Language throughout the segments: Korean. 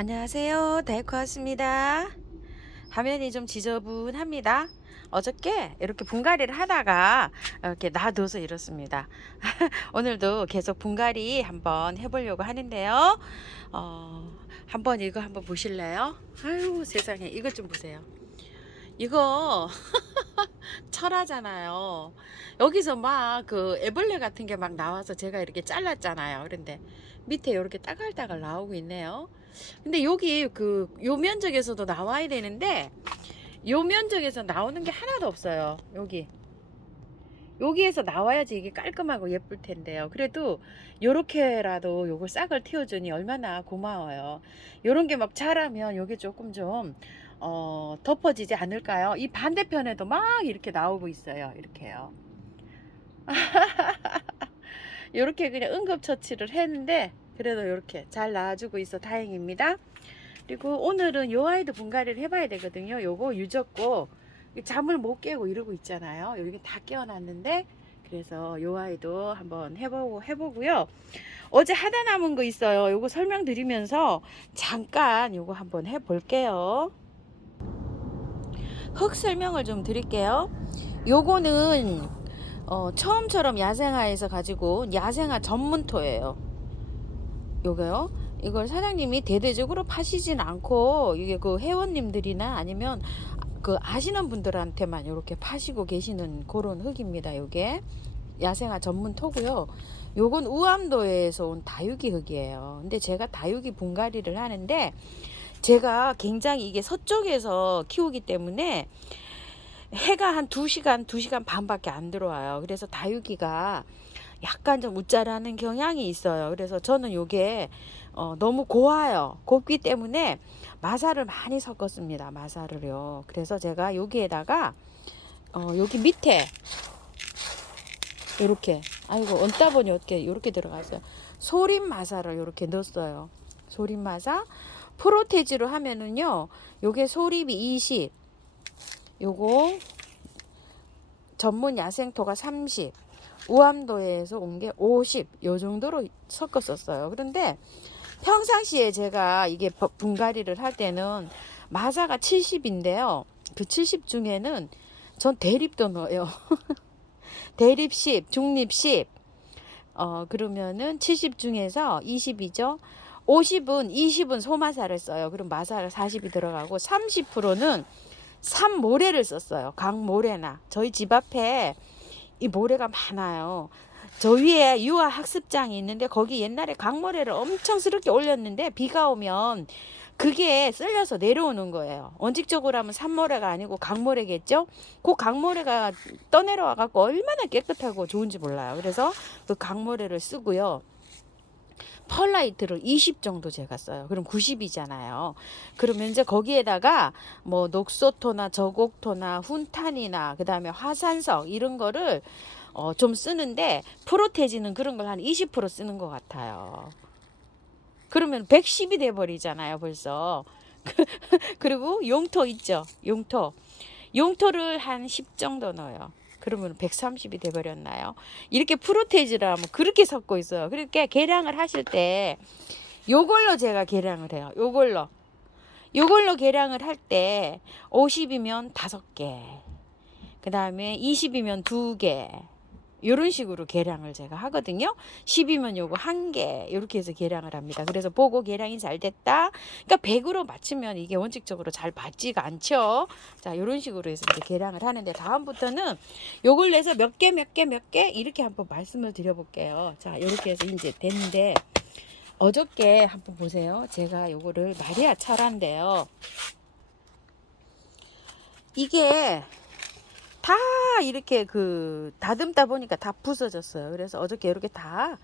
안녕하세요. 다이코 왔습니다. 화면이 좀 지저분합니다. 어저께 이렇게 분갈이를 하다가 이렇게 놔둬서 이렇습니다. 오늘도 계속 분갈이 한번 해보려고 하는데요. 한번 이거 한번 보실래요? 아유 세상에 이것 좀 보세요. 이거 철하잖아요. 여기서 막 그 애벌레 같은 게 막 나와서 제가 이렇게 잘랐잖아요. 그런데 밑에 이렇게 따갈따갈 나오고 있네요. 근데 여기 요 면적에서도 나와야 되는데 요 면적에서 나오는 게 하나도 없어요. 여기에서 나와야지 이게 깔끔하고 예쁠 텐데요. 그래도 요렇게라도 요걸 싹을 틔워주니 얼마나 고마워요. 요런 게 막 자라면 요게 조금 좀 덮어지지 않을까요? 이 반대편에도 막 이렇게 나오고 있어요. 이렇게요. 요렇게 그냥 응급처치를 했는데 그래도 이렇게 잘 나와주고 있어 다행입니다. 그리고 오늘은 요 아이도 분갈이를 해봐야 되거든요. 요거 유적고 잠을 못 깨고 이러고 있잖아요. 여기 다 깨어났는데 그래서 요 아이도 한번 해보고요. 어제 하다 남은 거 있어요. 요거 설명드리면서 잠깐 요거 한번 해볼게요. 흙 설명을 좀 드릴게요. 요거는 처음처럼 야생화에서 가지고 야생화 전문토예요. 요거요. 이걸 사장님이 대대적으로 파시진 않고 이게 그 회원님들이나 아니면 그 아시는 분들한테만 이렇게 파시고 계시는 그런 흙입니다. 요게 야생화 전문 토고요. 요건 우암도에서 온 다육이 흙이에요. 근데 제가 다육이 분갈이를 하는데 제가 굉장히 이게 서쪽에서 키우기 때문에 해가 한 2시간 반밖에 안 들어와요. 그래서 다육이가 약간 좀 웃자라는 경향이 있어요. 그래서 저는 요게 너무 고와요. 곱기 때문에 마사를 많이 섞었습니다. 마사를요. 그래서 제가 여기에다가 여기 밑에 이렇게 아이고 얹다 보니 어떻게 이렇게 들어갔어요. 소림 마사를 이렇게 넣었어요. 소림 마사 프로테지로 하면은요. 요게 소립이 20, 요거 전문 야생토가 30, 우암도에서 온 게 50, 요 정도로 섞었었어요. 그런데 평상시에 제가 이게 분갈이를 할 때는 마사가 70인데요. 그 70 중에는 전 대립도 넣어요. 대립 10, 중립 10. 그러면은 70 중에서 20이죠. 20은 소마사를 써요. 그럼 마사를 40이 들어가고 30%는 산모래를 썼어요. 강모래나. 저희 집 앞에 이 모래가 많아요. 저 위에 유아 학습장이 있는데 거기 옛날에 강모래를 엄청스럽게 올렸는데 비가 오면 그게 쓸려서 내려오는 거예요. 원칙적으로 하면 산모래가 아니고 강모래겠죠. 그 강모래가 떠내려와 갖고 얼마나 깨끗하고 좋은지 몰라요. 그래서 그 강모래를 쓰고요. 펄라이트를 20 정도 제가 써요. 그럼 90이잖아요. 그러면 이제 거기에다가 뭐 녹소토나 저곡토나 훈탄이나 그다음에 화산석 이런 거를 좀 쓰는데 프로테지는 그런 걸 한 20% 쓰는 것 같아요. 그러면 110이 돼 버리잖아요, 벌써. 그리고 용토 있죠. 용토를 한 10 정도 넣어요. 그러면 130이 돼버렸나요? 이렇게 프로테이즈를 하면 그렇게 섞고 있어요. 그러니까 계량을 하실 때 요걸로 제가 계량을 해요. 요걸로 계량을 할 때 50이면 5개, 그 다음에 20이면 2개, 이런 식으로 계량을 제가 하거든요. 10이면 요거 1개 이렇게 해서 계량을 합니다. 그래서 보고 계량이 잘 됐다. 그러니까 100으로 맞추면 이게 원칙적으로 잘 맞지가 않죠. 자, 이런 식으로 해서 이제 계량을 하는데 다음부터는 요걸 내서 몇 개 이렇게 한번 말씀을 드려볼게요. 자, 이렇게 해서 이제 됐는데 어저께 한번 보세요. 제가 요거를 마리아 철화인데요. 이게 다 이렇게 그 다듬다 보니까 다 부서졌어요. 그래서 어저께 이렇게 다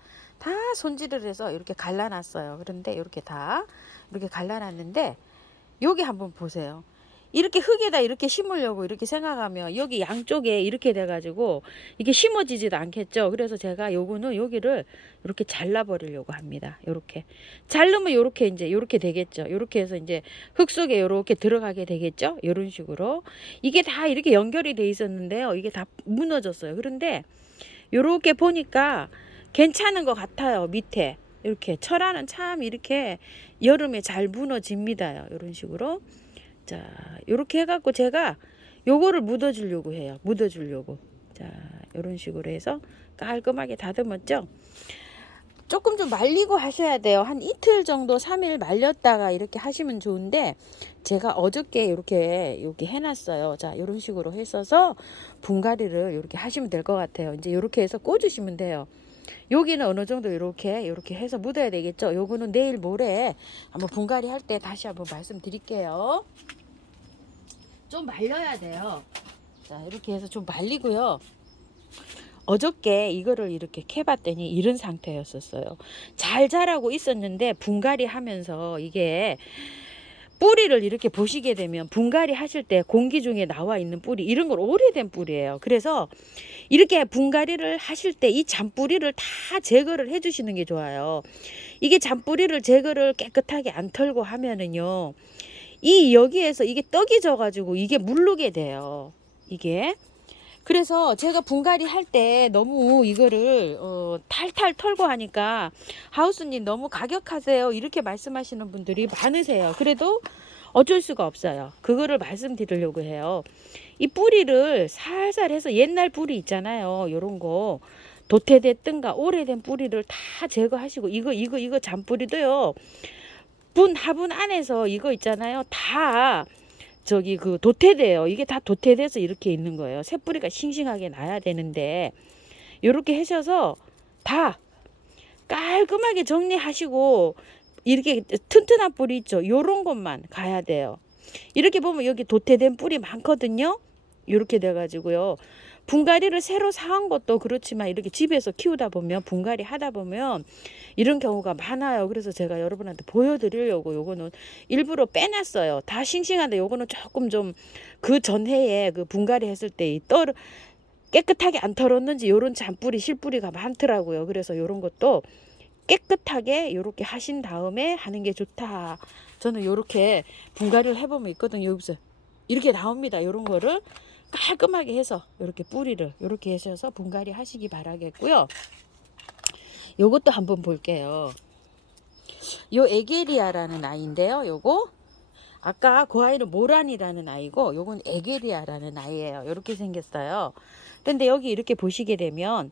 손질을 해서 이렇게 갈라놨어요. 그런데 이렇게 다 이렇게 갈라놨는데 여기 한번 보세요. 이렇게 흙에다 이렇게 심으려고 이렇게 생각하면 여기 양쪽에 이렇게 돼가지고 이게 심어지지도 않겠죠. 그래서 제가 요거는 여기를 이렇게 잘라버리려고 합니다. 요렇게 자르면 요렇게 이제 요렇게 되겠죠. 요렇게 해서 이제 흙 속에 요렇게 들어가게 되겠죠. 요런 식으로 이게 다 이렇게 연결이 돼 있었는데요. 이게 다 무너졌어요. 그런데 요렇게 보니까 괜찮은 것 같아요. 밑에 이렇게 철화는 참 이렇게 여름에 잘 무너집니다. 이런 식으로. 자, 이렇게 해갖고 제가 요거를 묻어주려고 해요. 묻어주려고. 자, 이런 식으로 해서 깔끔하게 다듬었죠. 조금 좀 말리고 하셔야 돼요. 한 이틀 정도 3일 말렸다가 이렇게 하시면 좋은데 제가 어저께 이렇게 여기 해놨어요. 자, 이런 식으로 했어서 분갈이를 이렇게 하시면 될 것 같아요. 이제 이렇게 해서 꽂으시면 돼요. 여기는 어느 정도 이렇게 해서 묻어야 되겠죠. 요거는 내일 모레 한번 분갈이 할 때 다시 한번 말씀드릴게요. 좀 말려야 돼요. 자, 이렇게 해서 좀 말리고요. 어저께 이거를 이렇게 캐봤더니 이런 상태였었어요. 잘 자라고 있었는데 분갈이 하면서 이게 뿌리를 이렇게 보시게 되면 분갈이 하실 때 공기 중에 나와 있는 뿌리, 이런 걸 오래된 뿌리예요. 그래서 이렇게 분갈이를 하실 때 이 잔뿌리를 다 제거를 해 주시는 게 좋아요. 이게 잔뿌리를 제거를 깨끗하게 안 털고 하면은요, 이 여기에서 이게 떡이 져 가지고 이게 물르게 돼요. 이게. 그래서 제가 분갈이 할 때 너무 이거를 탈탈 털고 하니까 하우스님 너무 가격하세요 이렇게 말씀하시는 분들이 많으세요. 그래도 어쩔 수가 없어요. 그거를 말씀드리려고 해요. 이 뿌리를 살살 해서 옛날 뿌리 있잖아요. 요런 거 도태됐든가 오래된 뿌리를 다 제거하시고 이거 잔뿌리도요. 화분 안에서 이거 있잖아요. 다 저기 그 도태돼요. 이게 다 도태돼서 이렇게 있는 거예요. 새 뿌리가 싱싱하게 나야 되는데 이렇게 하셔서 다 깔끔하게 정리하시고 이렇게 튼튼한 뿌리 있죠. 요런 것만 가야 돼요. 이렇게 보면 여기 도태된 뿌리 많거든요. 이렇게 돼가지고요. 분갈이를 새로 사온 것도 그렇지만 이렇게 집에서 키우다 보면 분갈이 하다 보면 이런 경우가 많아요. 그래서 제가 여러분한테 보여드리려고 요거는 일부러 빼놨어요. 다 싱싱한데 요거는 조금 좀 그 전해에 그 분갈이 했을 때 깨끗하게 안 털었는지 요런 잔뿌리 실뿌리가 많더라고요. 그래서 요런 것도 깨끗하게 요렇게 하신 다음에 하는 게 좋다. 저는 요렇게 분갈이를 해보면 있거든요. 여기서 이렇게 나옵니다. 요런 거를 깔끔하게 해서 이렇게 뿌리를 이렇게 하셔서 분갈이 하시기 바라겠고요. 요것도 한번 볼게요. 요 에게리아라는 아이인데요. 요거 아까 그 아이는 모란이라는 아이고 요건 에게리아라는 아이예요. 이렇게 생겼어요. 근데 여기 이렇게 보시게 되면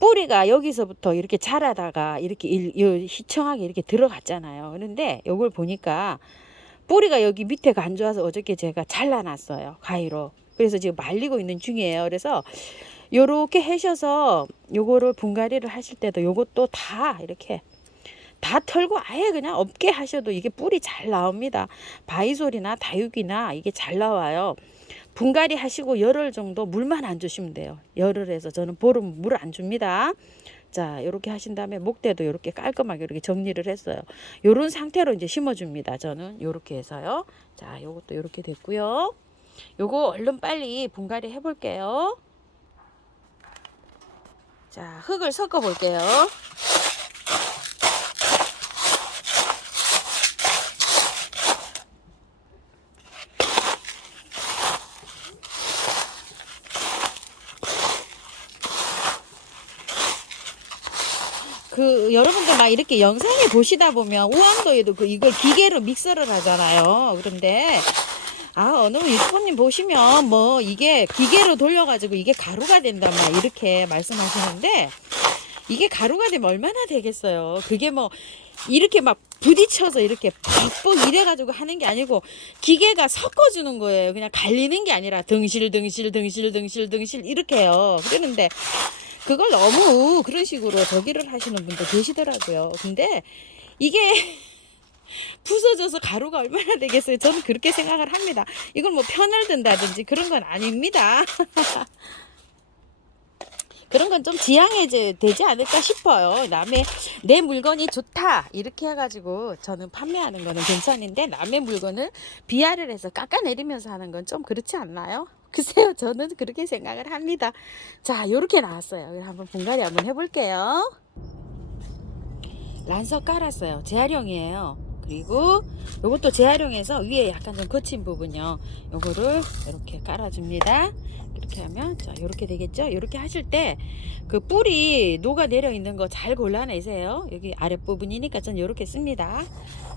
뿌리가 여기서부터 이렇게 자라다가 이렇게 희청하게 이렇게 들어갔잖아요. 그런데 요걸 보니까 뿌리가 여기 밑에가 안 좋아서 어저께 제가 잘라놨어요. 가위로. 그래서 지금 말리고 있는 중이에요. 그래서 요렇게 하셔서 요거를 분갈이를 하실 때도 요것도 다 이렇게 다 털고 아예 그냥 없게 하셔도 이게 뿔이 잘 나옵니다. 바이솔이나 다육이나 이게 잘 나와요. 분갈이 하시고 열흘 정도 물만 안 주시면 돼요. 열흘에서 저는 보름 물 안 줍니다. 자, 이렇게 하신 다음에 목대도 이렇게 깔끔하게 이렇게 정리를 했어요. 요런 상태로 이제 심어줍니다. 저는 요렇게 해서요. 자, 요것도 이렇게 됐고요. 요거 얼른 빨리 분갈이 해볼게요. 자, 흙을 섞어 볼게요. 여러분들 막 이렇게 영상에 보시다 보면 우암도에도 이걸 기계로 믹서를 하잖아요. 그런데 어느 유튜버님 보시면 뭐 이게 기계로 돌려가지고 이게 가루가 된다 막 이렇게 말씀하시는데 이게 가루가 되면 얼마나 되겠어요. 그게 뭐 이렇게 막 부딪혀서 이렇게 벅벅 이래가지고 하는 게 아니고 기계가 섞어주는 거예요. 그냥 갈리는 게 아니라 등실 이렇게 해요. 그러는데 그걸 너무 그런 식으로 저기를 하시는 분도 계시더라고요. 근데 이게 부서져서 가루가 얼마나 되겠어요. 저는 그렇게 생각을 합니다. 이걸 뭐 편을 든다든지 그런 건 아닙니다. 그런 건 좀 지양해 되지 않을까 싶어요. 남의 내 물건이 좋다 이렇게 해가지고 저는 판매하는 거는 괜찮은데 남의 물건을 비하를 해서 깎아내리면서 하는 건 좀 그렇지 않나요? 글쎄요, 저는 그렇게 생각을 합니다. 자, 요렇게 나왔어요. 한번 분갈이 한번 해볼게요. 란서 깔았어요. 재활용이에요. 그리고 요것도 재활용해서 위에 약간 좀 거친 부분요, 요거를 이렇게 깔아줍니다. 이렇게 하면 자 이렇게 되겠죠. 이렇게 하실 때 그 뿌리 녹아 내려 있는 거 잘 골라내세요. 여기 아랫부분이니까 전 이렇게 씁니다.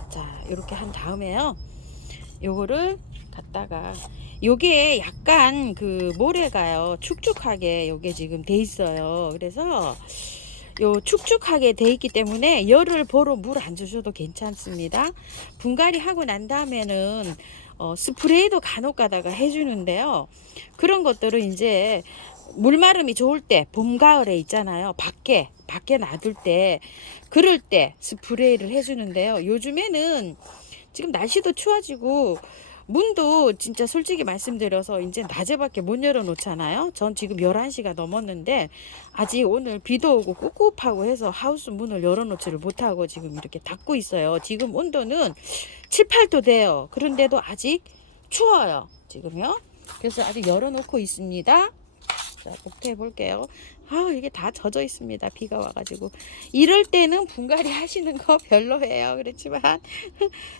자 이렇게 한 다음에요, 요거를 갖다가 요게 약간 그 모래가요 축축하게 요게 지금 돼 있어요. 그래서 요 축축하게 돼 있기 때문에 열을 보러 물 안 주셔도 괜찮습니다. 분갈이 하고 난 다음에는 스프레이도 간혹 가다가 해주는데요. 그런 것들은 이제 물마름이 좋을 때, 봄 가을에 있잖아요, 밖에 놔둘 때, 그럴 때 스프레이를 해주는데요. 요즘에는 지금 날씨도 추워지고 문도 진짜 솔직히 말씀드려서 이제 낮에밖에 못 열어 놓잖아요. 전 지금 11시가 넘었는데 아직 오늘 비도 오고 꿉꿉하고 해서 하우스 문을 열어 놓지를 못하고 지금 이렇게 닫고 있어요. 지금 온도는 7, 8도 돼요. 그런데도 아직 추워요, 지금요. 그래서 아직 열어 놓고 있습니다. 자, 복토해 볼게요. 아, 이게 다 젖어 있습니다. 비가 와가지고. 이럴 때는 분갈이 하시는 거 별로예요. 그렇지만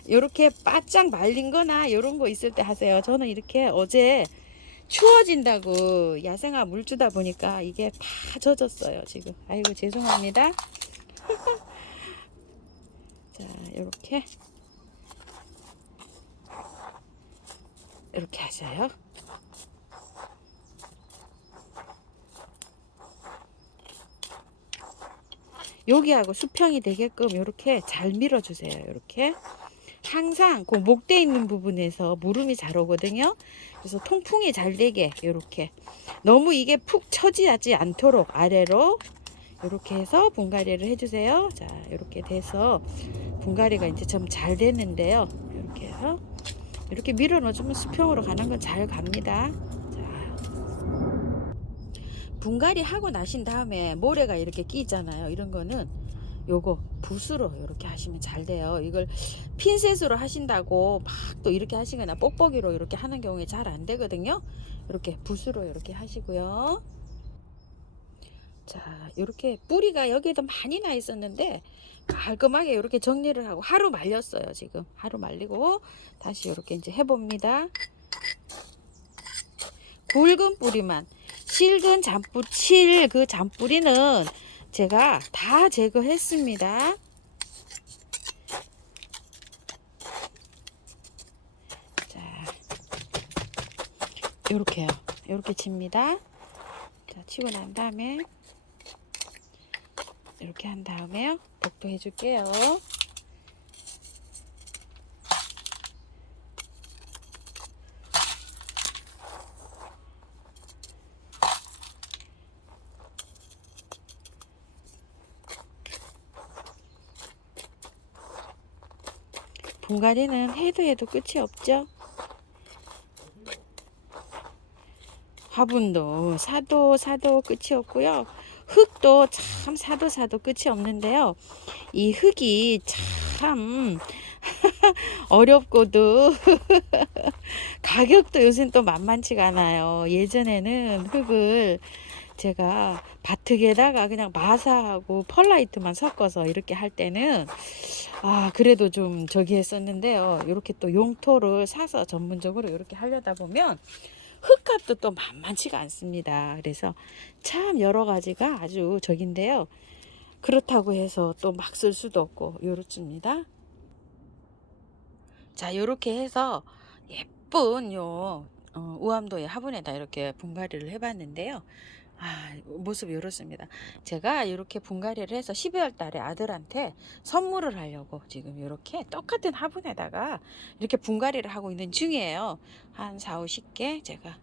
이렇게 바짝 말린 거나 이런 거 있을 때 하세요. 저는 이렇게 어제 추워진다고 야생화 물 주다 보니까 이게 다 젖었어요, 지금. 아이고, 죄송합니다. 자, 이렇게 하세요. 여기하고 수평이 되게끔 이렇게 잘 밀어주세요. 이렇게 항상 그 목대 있는 부분에서 무름이 잘 오거든요. 그래서 통풍이 잘 되게 이렇게 너무 이게 푹 처지지 않도록 아래로 이렇게 해서 분갈이를 해주세요. 자, 이렇게 돼서 분갈이가 이제 좀 잘 되는데요. 이렇게 해서 이렇게 밀어 넣어주면 수평으로 가는 건 잘 갑니다. 분갈이 하고 나신 다음에 모래가 이렇게 끼잖아요. 이런 거는 요거 붓으로 이렇게 하시면 잘 돼요. 이걸 핀셋으로 하신다고 막 또 이렇게 하시거나 뽁뽁이로 이렇게 하는 경우에 잘 안 되거든요. 이렇게 붓으로 이렇게 하시고요. 자, 이렇게 뿌리가 여기에도 많이 나 있었는데 깔끔하게 이렇게 정리를 하고 하루 말렸어요. 지금 하루 말리고 다시 이렇게 이제 해봅니다. 굵은 뿌리만, 실근 잔뿌 실 그 잔뿌리는 제가 다 제거했습니다. 자, 요렇게요. 요렇게 칩니다. 자, 치고 난 다음에 이렇게 한 다음에요, 복도 해줄게요. 분갈이는 해도 끝이 없죠. 화분도 사도 끝이 없고요. 흙도 참 사도 끝이 없는데요. 이 흙이 참 어렵고도 가격도 요새는 또 만만치가 않아요. 예전에는 흙을 제가 바트에다가 그냥 마사하고 펄라이트만 섞어서 이렇게 할 때는 그래도 좀 저기 했었는데요. 이렇게 또 용토를 사서 전문적으로 이렇게 하려다 보면 흙값도 또 만만치가 않습니다. 그래서 참 여러 가지가 아주 적인데요. 그렇다고 해서 또 막 쓸 수도 없고 요렇습니다. 자, 요렇게 해서 예쁜 우암도의 화분에다 이렇게 분갈이를 해봤는데요. 모습이 이렇습니다. 제가 이렇게 분갈이를 해서 12월 달에 아들한테 선물을 하려고 지금 이렇게 똑같은 화분에다가 이렇게 분갈이를 하고 있는 중이에요. 한 4, 50개 제가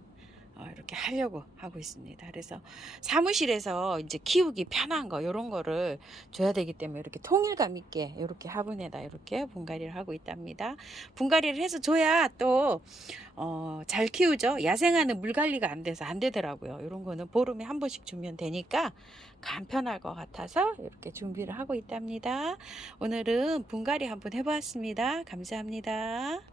이렇게 하려고 하고 있습니다. 그래서 사무실에서 이제 키우기 편한 거 이런 거를 줘야 되기 때문에 이렇게 통일감 있게 이렇게 화분에다 이렇게 분갈이를 하고 있답니다. 분갈이를 해서 줘야 또 잘 키우죠. 야생화는 물 관리가 안 돼서 안 되더라고요. 이런 거는 보름에 한 번씩 주면 되니까 간편할 것 같아서 이렇게 준비를 하고 있답니다. 오늘은 분갈이 한번 해보았습니다. 감사합니다.